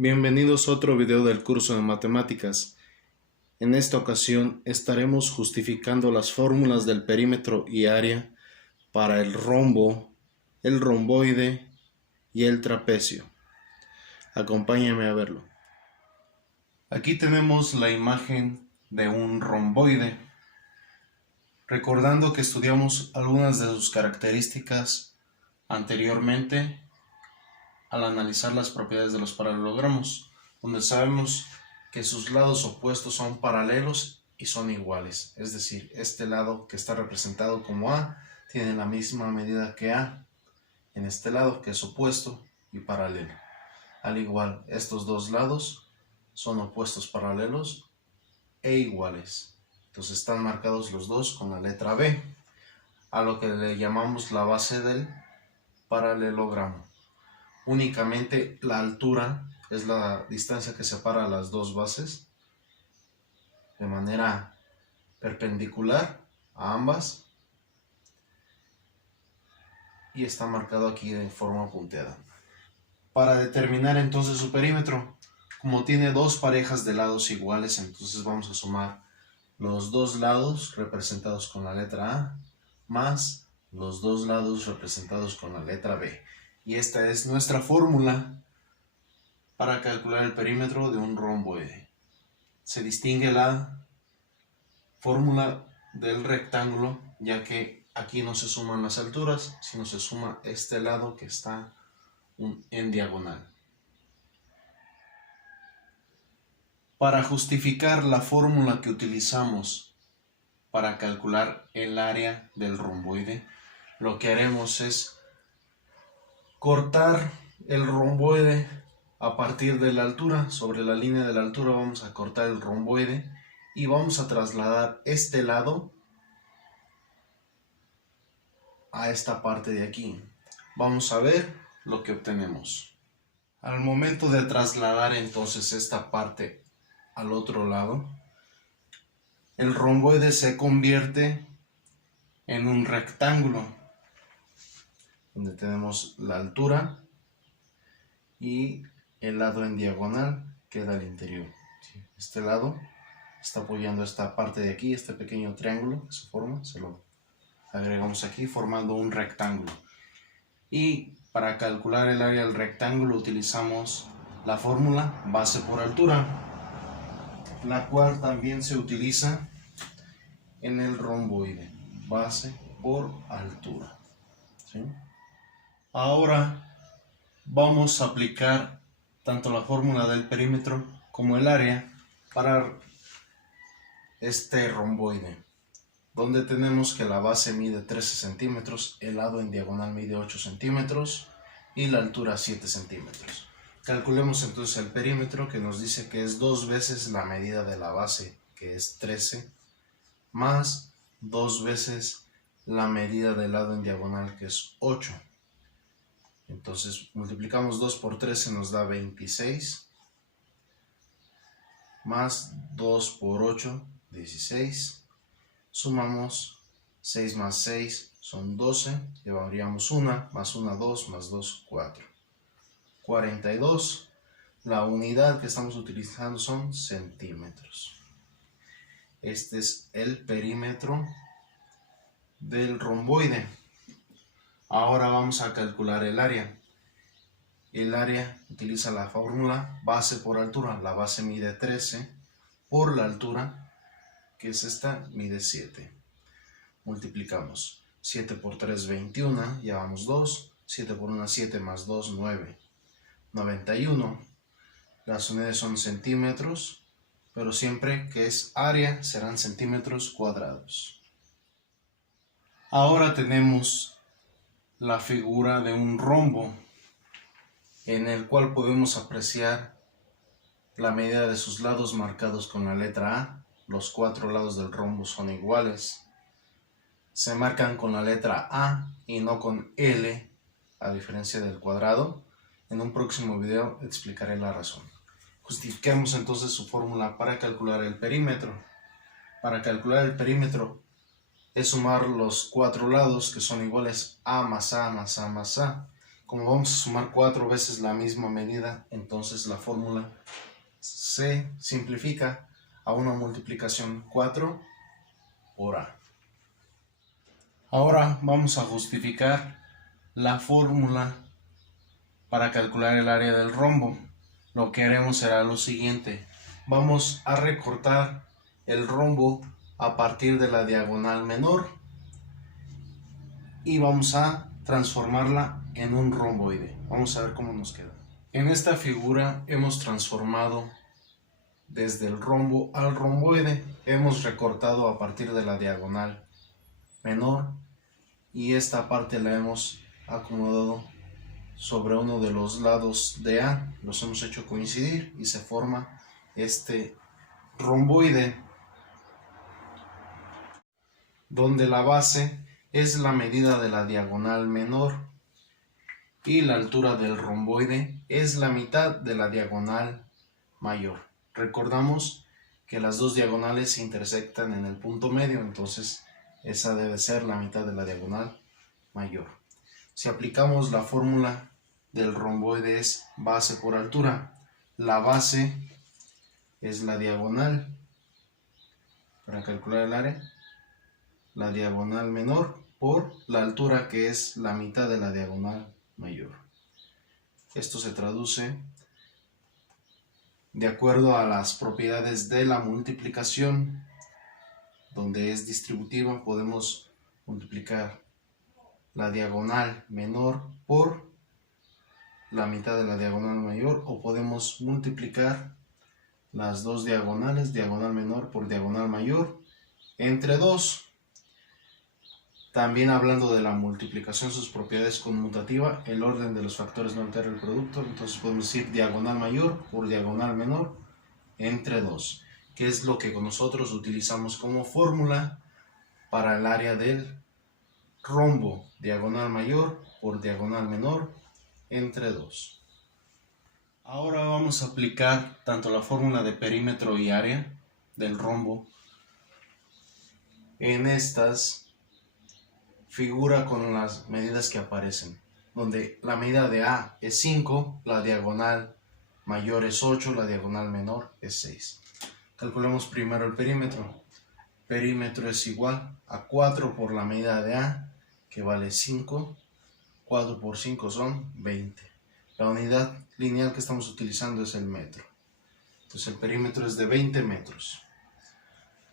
Bienvenidos a otro video del curso de matemáticas. En esta ocasión estaremos justificando las fórmulas del perímetro y área para el rombo, el romboide y el trapecio. Acompáñame a verlo. Aquí tenemos la imagen de un romboide. Recordando que estudiamos algunas de sus características anteriormente al analizar las propiedades de los paralelogramos, donde sabemos que sus lados opuestos son paralelos y son iguales, es decir, este lado que está representado como A tiene la misma medida que A en este lado, que es opuesto y paralelo. Al igual, estos dos lados son opuestos, paralelos e iguales, entonces están marcados los dos con la letra B, a lo que le llamamos la base del paralelogramo. Únicamente la altura es la distancia que separa las dos bases de manera perpendicular a ambas y está marcado aquí de forma punteada. Para determinar entonces su perímetro, como tiene dos parejas de lados iguales, entonces vamos a sumar los dos lados representados con la letra A más los dos lados representados con la letra B. Y esta es nuestra fórmula para calcular el perímetro de un romboide. Se distingue la fórmula del rectángulo, ya que aquí no se suman las alturas, sino se suma este lado que está en diagonal. Para justificar la fórmula que utilizamos para calcular el área del romboide, lo que haremos es cortar el romboide a partir de la altura. Sobre la línea de la altura vamos a cortar el romboide y vamos a trasladar este lado a esta parte de aquí. Vamos a ver lo que obtenemos. Al momento de trasladar entonces esta parte al otro lado, el romboide se convierte en un rectángulo donde tenemos la altura y el lado en diagonal queda al interior. Este lado está apoyando esta parte de aquí, este pequeño triángulo que se forma, se lo agregamos aquí formando un rectángulo. Y para calcular el área del rectángulo utilizamos la fórmula base por altura, la cual también se utiliza en el romboide, base por altura. ¿Sí? Ahora vamos a aplicar tanto la fórmula del perímetro como el área para este romboide, donde tenemos que la base mide 13 centímetros, el lado en diagonal mide 8 centímetros y la altura 7 centímetros. Calculemos entonces el perímetro, que nos dice que es 2 veces la medida de la base, que es 13, más 2 veces la medida del lado en diagonal, que es 8. Entonces multiplicamos 2 por 13, nos da 26, más 2 por 8, 16, sumamos 6 más 6 son 12, llevaríamos 1, más 1, 2, más 2, 4, 42, la unidad que estamos utilizando son centímetros. Este es el perímetro del romboide. Ahora vamos a calcular el área. El área utiliza la fórmula base por altura. La base mide 13 por la altura, que es esta, mide 7. Multiplicamos 7 por 3, 21, llevamos 2. 7 por 1, 7 más 2, 9. 91. Las unidades son centímetros, pero siempre que es área serán centímetros cuadrados. Ahora tenemos la figura de un rombo, en el cual podemos apreciar la medida de sus lados marcados con la letra A. Los 4 lados del rombo son iguales. Se marcan con la letra A y no con L, a diferencia del cuadrado. En un próximo video explicaré la razón. Justifiquemos entonces su fórmula para calcular el perímetro. Para calcular el perímetro es sumar los 4 lados, que son iguales A más A más A más A, Como vamos a sumar 4 veces la misma medida, entonces la fórmula se simplifica a una multiplicación 4 por A. Ahora vamos a justificar la fórmula para calcular el área del rombo. Lo que haremos será lo siguiente: vamos a recortar el rombo a partir de la diagonal menor y vamos a transformarla en un romboide. Vamos a ver cómo nos queda. En esta figura hemos transformado desde el rombo al romboide. Hemos recortado a partir de la diagonal menor y esta parte la hemos acomodado sobre uno de los lados de A. Los hemos hecho coincidir y se forma este romboide, donde la base es la medida de la diagonal menor y la altura del romboide es la mitad de la diagonal mayor. Recordamos que las dos diagonales se intersectan en el punto medio, entonces esa debe ser la mitad de la diagonal mayor. Si aplicamos la fórmula del romboide es base por altura. La base es la diagonal para calcular el área, la diagonal menor por la altura, que es la mitad de la diagonal mayor. Esto se traduce de acuerdo a las propiedades de la multiplicación. Donde es distributiva podemos multiplicar la diagonal menor por la mitad de la diagonal mayor, o podemos multiplicar las dos diagonales, diagonal menor por diagonal mayor, entre 2. También hablando de la multiplicación, sus propiedades conmutativa, el orden de los factores no altera el producto, entonces podemos decir diagonal mayor por diagonal menor entre 2, que es lo que nosotros utilizamos como fórmula para el área del rombo, diagonal mayor por diagonal menor entre 2. Ahora vamos a aplicar tanto la fórmula de perímetro y área del rombo en estas figura con las medidas que aparecen, donde la medida de A es 5, la diagonal mayor es 8, la diagonal menor es 6. Calculemos primero el perímetro. Perímetro es igual a 4 por la medida de A, que vale 5. 4 por 5 son 20. La unidad lineal que estamos utilizando es el metro. Entonces el perímetro es de 20 metros.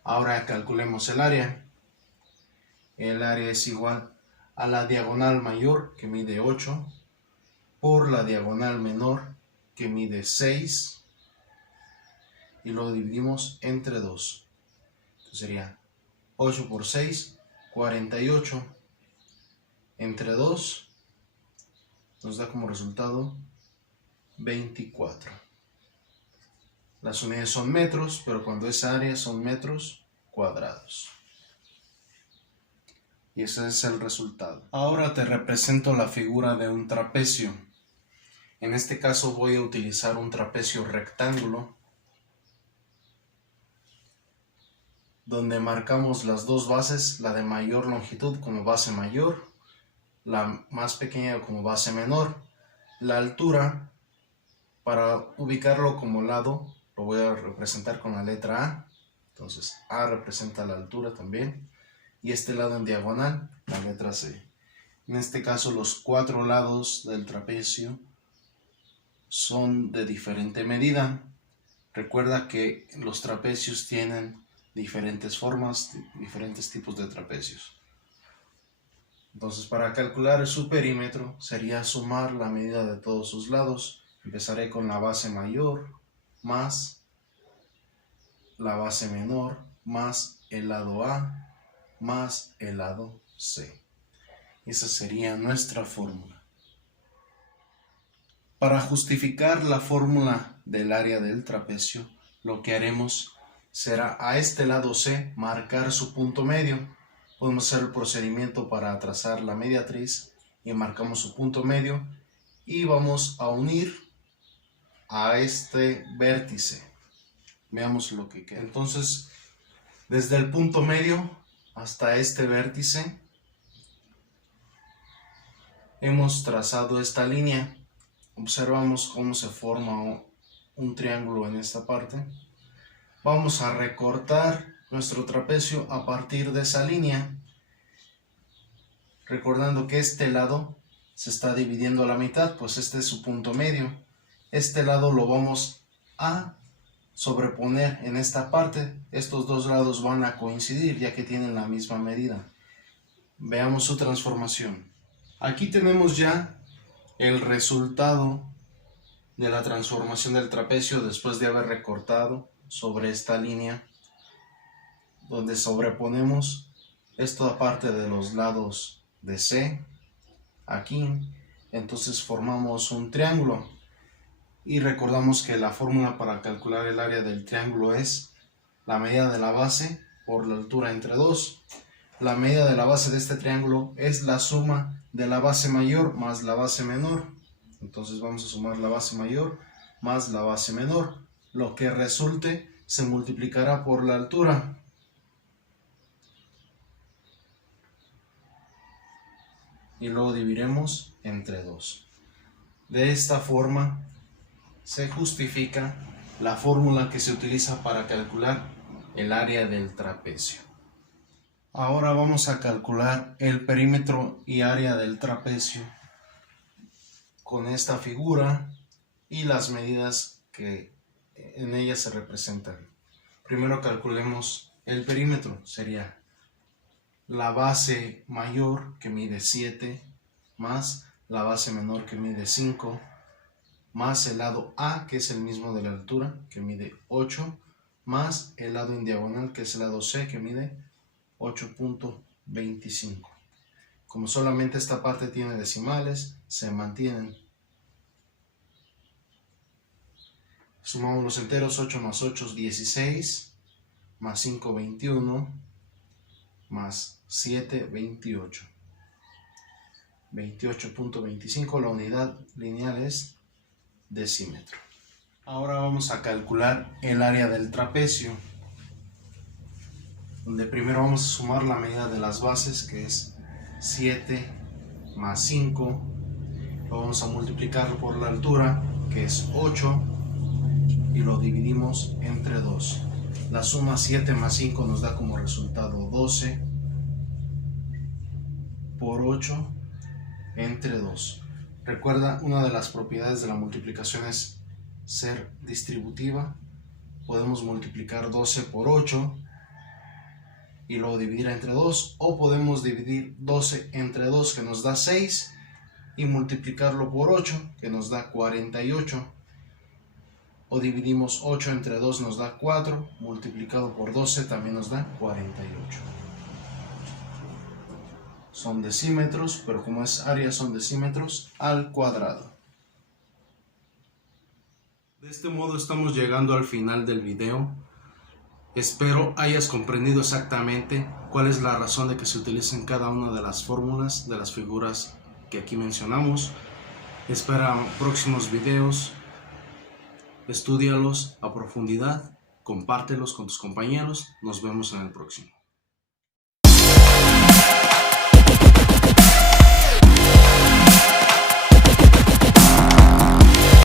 Ahora calculemos el área. El área es igual a la diagonal mayor, que mide 8, por la diagonal menor, que mide 6, y lo dividimos entre 2. Entonces sería 8 por 6, 48, entre 2, nos da como resultado 24. Las unidades son metros, pero cuando es área son metros cuadrados. Y ese es el resultado. Ahora te represento la figura de un trapecio. En este caso voy a utilizar un trapecio rectángulo, donde marcamos las dos bases, la de mayor longitud como base mayor, la más pequeña como base menor. La altura, para ubicarlo como lado, lo voy a representar con la letra A. Entonces A representa la altura también. Y este lado en diagonal, la letra C. En este caso los 4 lados del trapecio son de diferente medida. Recuerda que los trapecios tienen diferentes formas, diferentes tipos de trapecios. Entonces para calcular su perímetro sería sumar la medida de todos sus lados. Empezaré con la base mayor más la base menor más el lado A más el lado C. Esa sería nuestra fórmula. Para justificar la fórmula del área del trapecio, lo que haremos será a este lado C marcar su punto medio. Podemos hacer el procedimiento para trazar la mediatriz y marcamos su punto medio y vamos a unir a este vértice. Veamos lo que queda. Entonces, desde el punto medio hasta este vértice hemos trazado esta línea, observamos cómo se forma un triángulo en esta parte. Vamos a recortar nuestro trapecio a partir de esa línea, recordando que este lado se está dividiendo a la mitad, pues este es su punto medio. Este lado lo vamos a sobreponer en esta parte. Estos dos lados van a coincidir ya que tienen la misma medida. Veamos su transformación. Aquí tenemos ya el resultado de la transformación del trapecio después de haber recortado sobre esta línea, donde sobreponemos esta parte de los lados de C aquí. Entonces formamos un triángulo y recordamos que la fórmula para calcular el área del triángulo es la medida de la base por la altura entre 2. La medida de la base de este triángulo es la suma de la base mayor más la base menor. Entonces vamos a sumar la base mayor más la base menor. Lo que resulte se multiplicará por la altura. Y luego dividiremos entre 2. De esta forma se justifica la fórmula que se utiliza para calcular el área del trapecio. Ahora vamos a calcular el perímetro y área del trapecio con esta figura y las medidas que en ella se representan. Primero calculemos el perímetro. Sería la base mayor, que mide 7, más la base menor, que mide 5, más el lado A, que es el mismo de la altura, que mide 8, más el lado en diagonal, que es el lado C, que mide 8.25. Como solamente esta parte tiene decimales, se mantienen. Sumamos los enteros. 8 más 8 es 16, más 5, 21, más 7, 28. 28.25, la unidad lineal es decímetro. Ahora vamos a calcular el área del trapecio, donde primero vamos a sumar la medida de las bases, que es 7 más 5, lo vamos a multiplicar por la altura, que es 8, y lo dividimos entre 2. La suma 7 más 5 nos da como resultado 12 por 8 entre 2. Recuerda, una de las propiedades de la multiplicación es ser distributiva. Podemos multiplicar 12 por 8 y luego dividir entre 2, o podemos dividir 12 entre 2, que nos da 6, y multiplicarlo por 8, que nos da 48, o dividimos 8 entre 2, nos da 4, multiplicado por 12 también nos da 48. Son decímetros, pero como es área son decímetros al cuadrado. De este modo estamos llegando al final del video. Espero hayas comprendido exactamente cuál es la razón de que se utilicen cada una de las fórmulas de las figuras que aquí mencionamos. Espera próximos videos, estúdialos a profundidad, compártelos con tus compañeros. Nos vemos en el próximo.